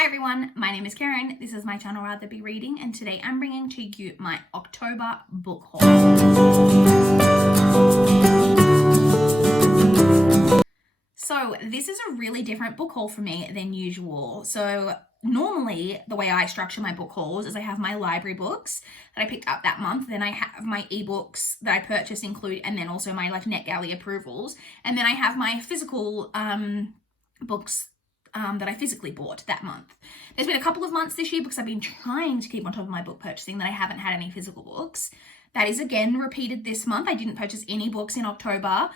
Hi everyone, my name is Karen, this is my channel RatherBeReading, and today I'm bringing to you my October book haul. So this is a really different book haul for me than usual. So normally the way I structure my book hauls is I have my library books that I picked up that month, then I have my ebooks that I purchased and then also my NetGalley approvals, and then I have my physical books that I physically bought that month. There's been a couple of months this year because I've been trying to keep on top of my book purchasing that I haven't had any physical books. That is again repeated this month. I didn't purchase any books in October,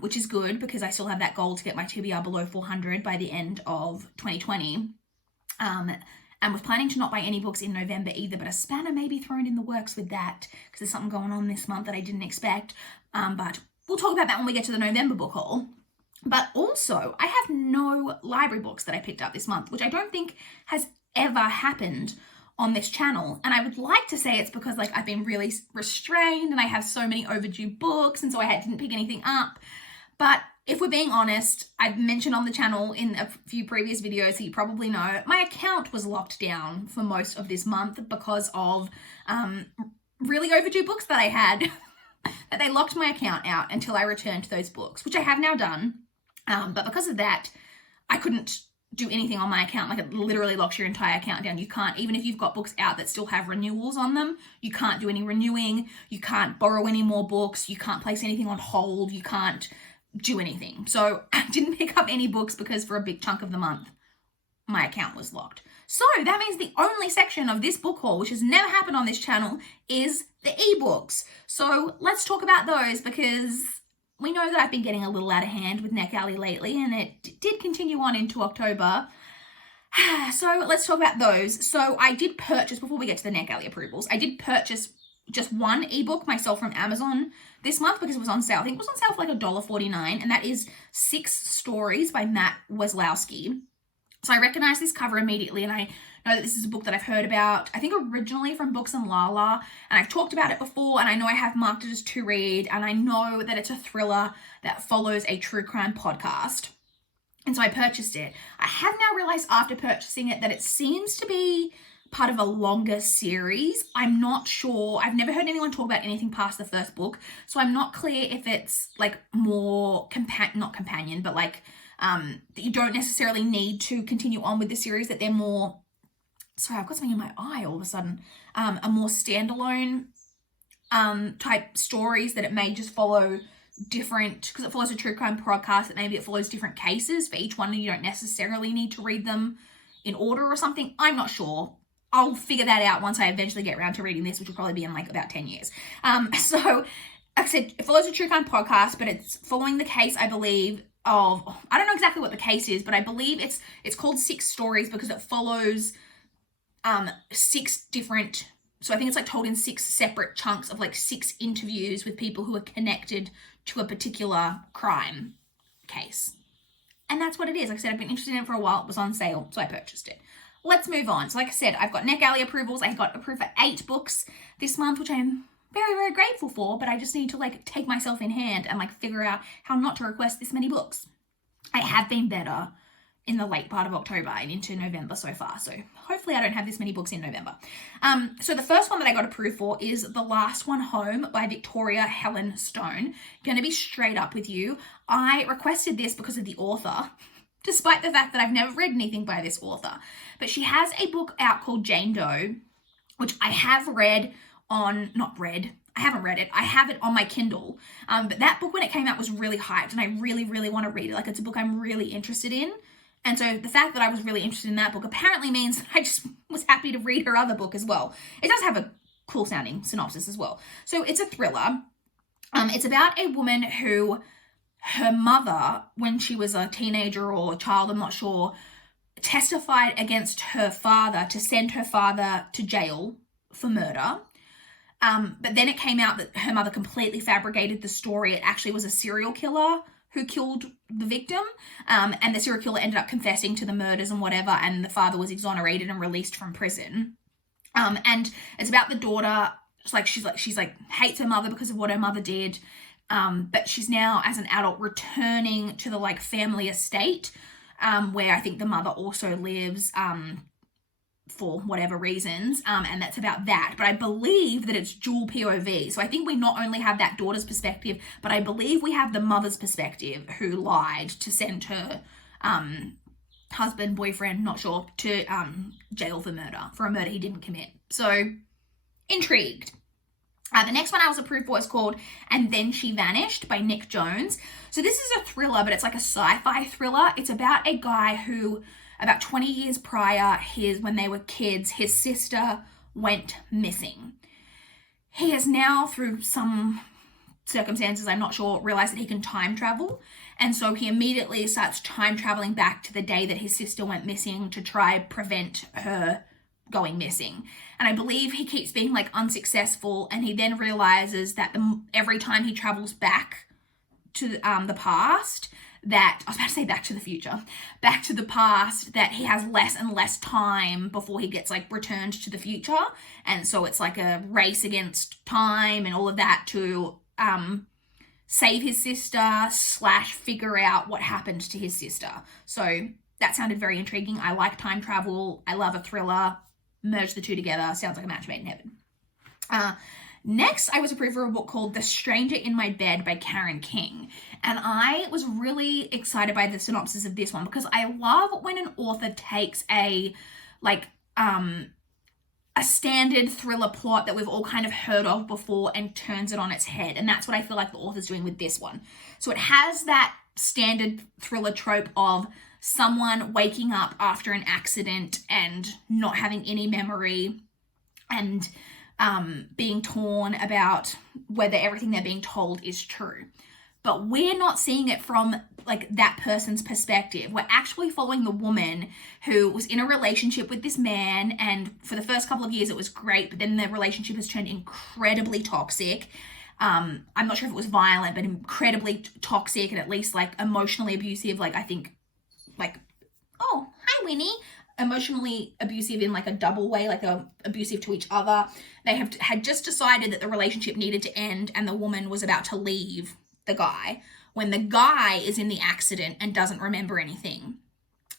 which is good because I still have that goal to get my TBR below 400 by the end of 2020. And was planning to not buy any books in November either, but a spanner may be thrown in the works with that because there's something going on this month that I didn't expect. But we'll talk about that when we get to the November book haul. But also, I have no library books that I picked up this month, which I don't think has ever happened on this channel. And I would like to say it's because I've been really restrained and I have so many overdue books, and so I didn't pick anything up. But if we're being honest, I've mentioned on the channel in a few previous videos, so you probably know, my account was locked down for most of this month because of really overdue books that I had. That they locked my account out until I returned those books, which I have now done. But because of that, I couldn't do anything on my account. It literally locks your entire account down. You can't, even if you've got books out that still have renewals on them, you can't do any renewing. You can't borrow any more books. You can't place anything on hold. You can't do anything. So I didn't pick up any books because for a big chunk of the month, my account was locked. So that means the only section of this book haul, which has never happened on this channel, is the ebooks. So let's talk about those because we know that I've been getting a little out of hand with NetGalley lately, and it did continue on into October. So let's talk about those. So I did purchase, before we get to the NetGalley approvals, I did purchase just one ebook myself from Amazon this month because it was on sale. I think it was on sale for $1.49, and that is 6 Stories by Matt Weslowski. So I recognize this cover immediately, and I know that this is a book that I've heard about, I think originally from Books and Lala, and I've talked about it before, and I know I have marked it as to read, and I know that it's a thriller that follows a true crime podcast. And so I purchased it. I have now realized after purchasing it that it seems to be part of a longer series. I'm not sure. I've never heard anyone talk about anything past the first book, so I'm not clear if it's more not companion, but that you don't necessarily need to continue on with the series, that they're more, sorry, I've got something in my eye all of a sudden, a more standalone type stories, that it may just follow different, because it follows a true crime podcast, that maybe it follows different cases for each one and you don't necessarily need to read them in order or something. I'm not sure. I'll figure that out once I eventually get around to reading this, which will probably be in about 10 years. So like I said, it follows a true crime podcast, but it's following the case, I believe, of, I don't know exactly what the case is, but I believe it's called 6 Stories because it follows 6 different, so I think it's told in 6 separate chunks of 6 interviews with people who are connected to a particular crime case. And that's what it is. Like I said, I've been interested in it for a while. It was on sale, so I purchased it. Let's move on. So like I said, I've got NetGalley approvals. I got approved for 8 books this month, which I'm very, very grateful for, but I just need to take myself in hand and figure out how not to request this many books. I have been better in the late part of October and into November so far, so hopefully I don't have this many books in November. So the first one that I got approved for is The Last One Home by Victoria Helen Stone. Gonna be straight up with you. I requested this because of the author, despite the fact that I've never read anything by this author. But she has a book out called Jane Doe, which I have read on, I haven't read it. I have it on my Kindle. But that book, when it came out, was really hyped, and I really, really want to read it. It's a book I'm really interested in. And so the fact that I was really interested in that book apparently means that I just was happy to read her other book as well. It does have a cool sounding synopsis as well. So it's a thriller. It's about a woman who, her mother, when she was a teenager or a child, I'm not sure, testified against her father to send her father to jail for murder. But then it came out that her mother completely fabricated the story. It actually was a serial killer who killed the victim, and the serial killer ended up confessing to the murders and whatever, and the father was exonerated and released from prison. And it's about the daughter. She's hates her mother because of what her mother did, but she's now, as an adult, returning to the family estate where I think the mother also lives, for whatever reasons, and that's about that. But I believe that it's dual POV. So I think we not only have that daughter's perspective, but I believe we have the mother's perspective who lied to send her husband, boyfriend, not sure, to jail for a murder he didn't commit. So intrigued. The next one I was approved for is called And Then She Vanished by Nick Jones. So this is a thriller, but it's like a sci-fi thriller. It's about a guy who, about 20 years prior, when they were kids, his sister went missing. He has now, through some circumstances, I'm not sure, realized that he can time travel. And so he immediately starts time traveling back to the day that his sister went missing to try prevent her going missing. And I believe he keeps being like unsuccessful, and he then realizes that every time he travels back to the past, that I was about to say back to the future, back to the past, that he has less and less time before he gets like returned to the future. And so it's like a race against time and all of that to save his sister / figure out what happened to his sister. So that sounded very intriguing. I like time travel. I love a thriller. Merge the two together. Sounds like a match made in heaven. Next, I was approved for a book called The Stranger in My Bed by Karen King. And I was really excited by the synopsis of this one because I love when an author takes a standard thriller plot that we've all kind of heard of before and turns it on its head. And that's what I feel like the author's doing with this one. So it has that standard thriller trope of someone waking up after an accident and not having any memory and being torn about whether everything they're being told is true. But we're not seeing it from like that person's perspective. We're actually following the woman who was in a relationship with this man, and for the first couple of years it was great, but then the relationship has turned incredibly toxic. I'm not sure if it was violent, but incredibly toxic and at least like emotionally abusive. Like I think oh, hi Winnie. Emotionally abusive in like a double way, like abusive to each other. They had just decided that the relationship needed to end, and the woman was about to leave the guy when the guy is in the accident and doesn't remember anything,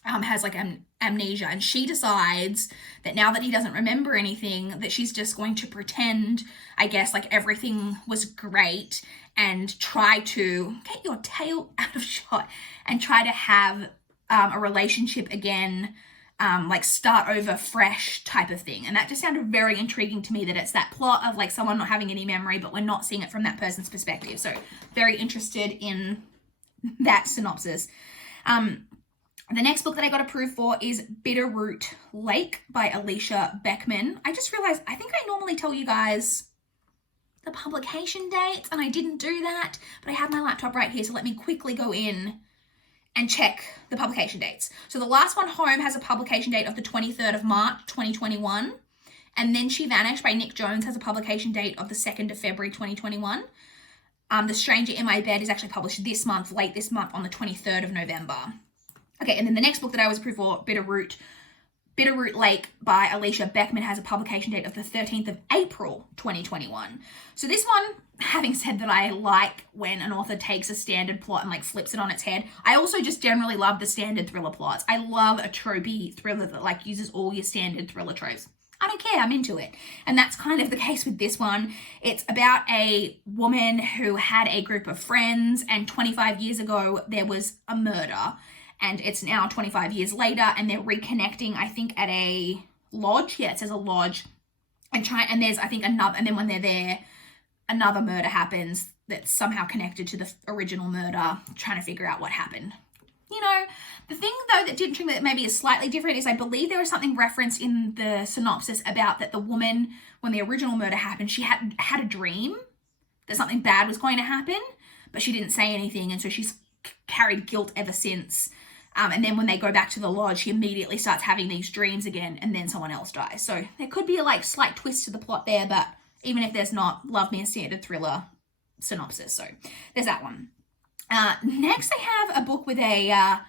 has like amnesia, and she decides that now that he doesn't remember anything, that she's just going to pretend, I guess, like everything was great and try to get your tail out of shot and try to have a relationship again, like start over fresh type of thing. And that just sounded very intriguing to me, that it's that plot of like someone not having any memory, but we're not seeing it from that person's perspective. So very interested in that synopsis. The next book that I got approved for is Bitterroot Lake by Alicia Beckman. I just realized, I think I normally tell you guys the publication dates, and I didn't do that, but I have my laptop right here, so let me quickly go in and check the publication dates. So the last one home has a publication date of the 23rd of March, 2021. And Then She Vanished by Nick Jones has a publication date of the 2nd of February, 2021. The Stranger in My Bed is actually published this month, late this month, on the 23rd of November. Okay, and then the next book that I was approved for, Bitterroot Lake by Alicia Beckman, has a publication date of the 13th of April, 2021. So this one, having said that I like when an author takes a standard plot and like flips it on its head, I also just generally love the standard thriller plots. I love a tropey thriller that like uses all your standard thriller tropes. I don't care, I'm into it. And that's kind of the case with this one. It's about a woman who had a group of friends, and 25 years ago there was a murder. And it's now 25 years later, and they're reconnecting, I think, at a lodge. Yeah, it says a lodge. And there's, I think, another, and then when they're there, another murder happens that's somehow connected to the original murder, trying to figure out what happened. You know, the thing, though, that did intrigue me that maybe is slightly different is I believe there was something referenced in the synopsis about that the woman, when the original murder happened, she had a dream that something bad was going to happen, but she didn't say anything, and so she's carried guilt ever since. And then when they go back to the lodge, she immediately starts having these dreams again, and then someone else dies. So there could be a like slight twist to the plot there, but even if there's not, love me a standard thriller synopsis. So there's that one. Next, I have a book with a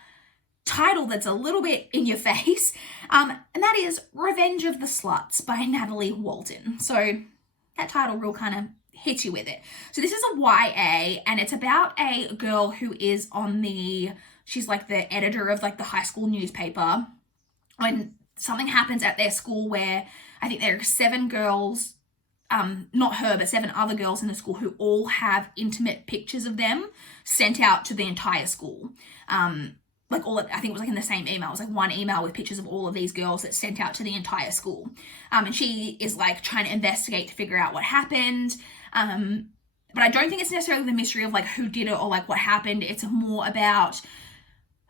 title that's a little bit in your face, and that is Revenge of the Sluts by Natalie Walton. So that title real kind of hits you with it. So this is a YA, and it's about a girl who is she's like the editor of like the high school newspaper, when something happens at their school where I think there are 7 girls, not her, but 7 other girls in the school who all have intimate pictures of them sent out to the entire school. Like I think it was like in the same email. It was like one email with pictures of all of these girls that's sent out to the entire school. And she is like trying to investigate to figure out what happened. But I don't think it's necessarily the mystery of like who did it or like what happened. It's more about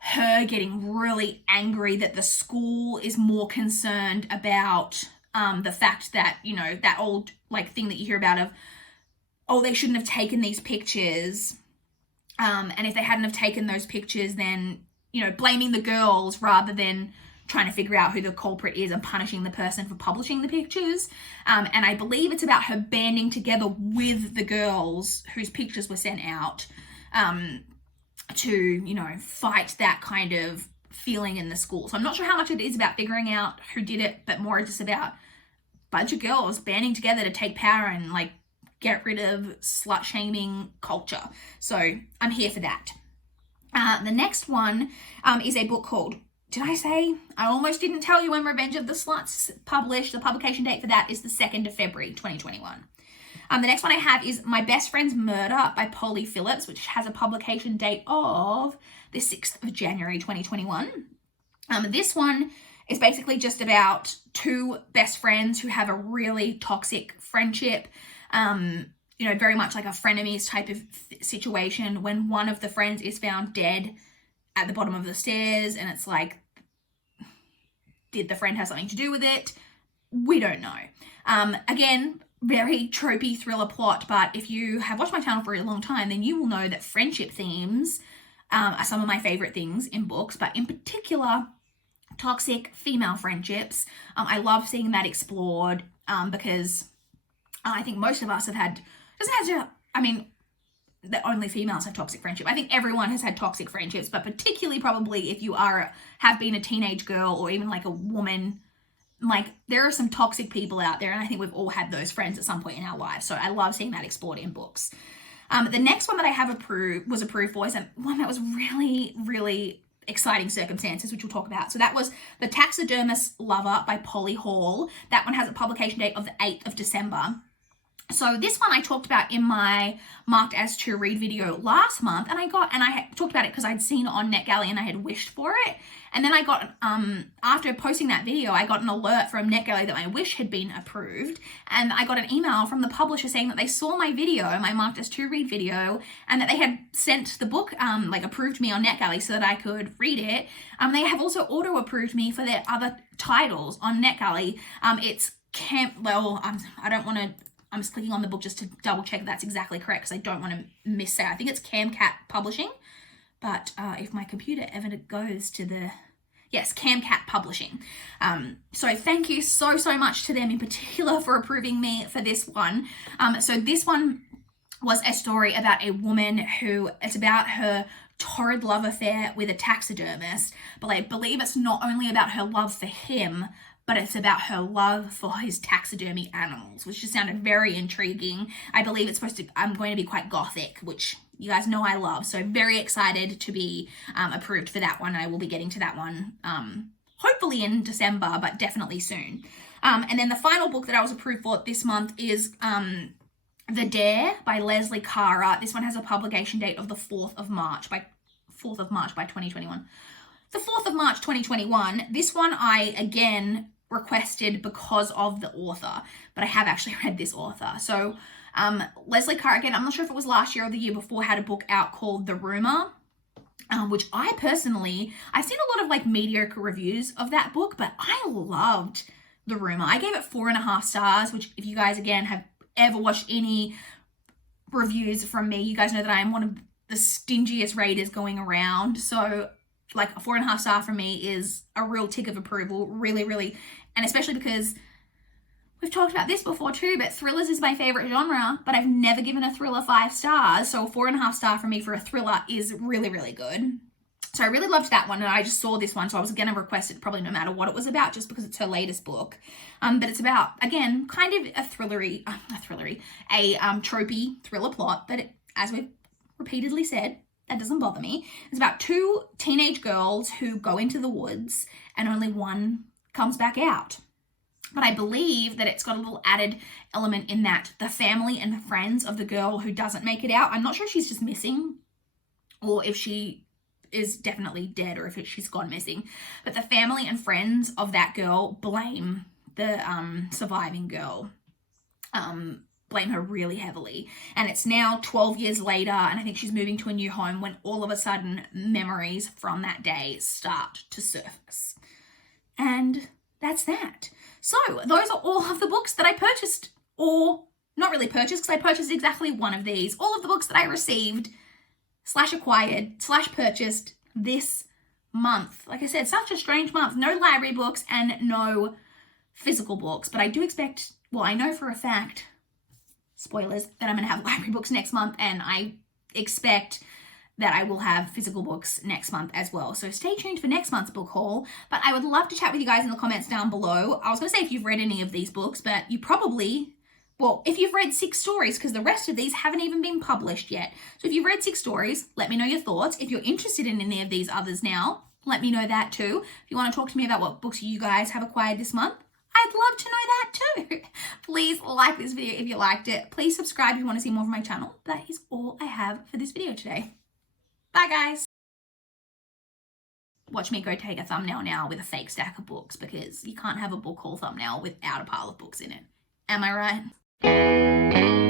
her getting really angry that the school is more concerned about the fact that, you know, that old like thing that you hear about of, oh, they shouldn't have taken these pictures. And if they hadn't have taken those pictures, then, you know, blaming the girls rather than trying to figure out who the culprit is and punishing the person for publishing the pictures. And I believe it's about her banding together with the girls whose pictures were sent out to, you know, fight that kind of feeling in the school. So I'm not sure how much it is about figuring out who did it, but more just about a bunch of girls banding together to take power and like get rid of slut shaming culture. So I'm here for that. The next one is a book called, did I say? I almost didn't tell you when Revenge of the Sluts published. The publication date for that is the 2nd of February, 2021. The next one I have is My Best Friend's Murder by Polly Phillips, which has a publication date of the 6th of January, 2021. This one is basically just about 2 best friends who have a really toxic friendship. You know, very much like a frenemies type of situation, when one of the friends is found dead at the bottom of the stairs, and it's like, did the friend have something to do with it? We don't know. Again, very tropey thriller plot, but if you have watched my channel for a long time, then you will know that friendship themes are some of my favorite things in books, but in particular, toxic female friendships. I love seeing that explored because I think most of us have had, doesn't have to, I mean, that only females have toxic friendship. I think everyone has had toxic friendships, but particularly probably if you have been a teenage girl or even like a woman, like there are some toxic people out there, and I think we've all had those friends at some point in our lives. So I love seeing that explored in books. The next one that I have was approved for is one that was really, really exciting circumstances, which we'll talk about. So that was The Taxidermist Lover by Polly Hall. That one has a publication date of the 8th of December. So this one I talked about in my marked as to read video last month, and I talked about it because I'd seen it on NetGalley and I had wished for it. And then I got, after posting that video, I got an alert from NetGalley that my wish had been approved. And I got an email from the publisher saying that they saw my video, my marked as to read video, and that they had sent the book, like approved me on NetGalley so that I could read it. They have also auto approved me for their other titles on NetGalley. It's I'm just clicking on the book just to double check that's exactly correct because I don't want to miss out. I think it's CamCat Publishing, but if my computer ever goes to yes, CamCat Publishing. So thank you so much to them in particular for approving me for this one. So this one was a story about a woman who, it's about her torrid love affair with a taxidermist, but I believe it's not only about her love for him, but it's about her love for his taxidermy animals, which just sounded very intriguing. I believe it's I'm going to be quite gothic, which you guys know I love. So very excited to be approved for that one. I will be getting to that one hopefully in December, but definitely soon. And then the final book that I was approved for this month is The Dare by Lesley Kara. This one has a publication date of the 4th of March by 2021. The 4th of March 2021. This one I again requested because of the author, but I have actually read this author. So Lesley Kara, again, I'm not sure if it was last year or the year before, had a book out called The Rumor, which I've seen a lot of like mediocre reviews of that book, but I loved The Rumor. I gave it 4.5 stars, which if you guys again have ever watched any reviews from me, you guys know that I am one of the stingiest raters going around. So like a 4.5 star for me is a real tick of approval, really, really. And especially because we've talked about this before too, but thrillers is my favorite genre, but I've never given a thriller 5 stars. So a 4.5 star for me for a thriller is really, really good. So I really loved that one, and I just saw this one, so I was going to request it probably no matter what it was about, just because it's her latest book. But it's about, again, kind of a tropey thriller plot, but as we've repeatedly said, That doesn't bother me. It's about 2 teenage girls who go into the woods and only one comes back out. But I believe that it's got a little added element in that the family and the friends of the girl who doesn't make it out, I'm not sure if she's just missing or if she is definitely dead or if she's gone missing. But the family and friends of that girl blame the surviving girl. Blame her really heavily. And it's now 12 years later, and I think she's moving to a new home when all of a sudden memories from that day start to surface. And that's that. So those are all of the books that I purchased, or not really purchased because I purchased exactly one of these. All of the books that I received / acquired / purchased this month. Like I said, such a strange month. No library books and no physical books, but I do expect, well, I know for a fact, spoilers, that I'm going to have library books next month, and I expect that I will have physical books next month as well. So stay tuned for next month's book haul, but I would love to chat with you guys in the comments down below. I was going to say if you've read any of these books, but you probably, well, if you've read 6 stories, because the rest of these haven't even been published yet. So if you've read 6 stories, let me know your thoughts. If you're interested in any of these others now, let me know that too. If you want to talk to me about what books you guys have acquired this month, I'd love to know that too. Please like this video if you liked it. Please subscribe if you want to see more from my channel. That is all I have for this video today. Bye guys. Watch me go take a thumbnail now with a fake stack of books, because you can't have a book haul thumbnail without a pile of books in it. Am I right?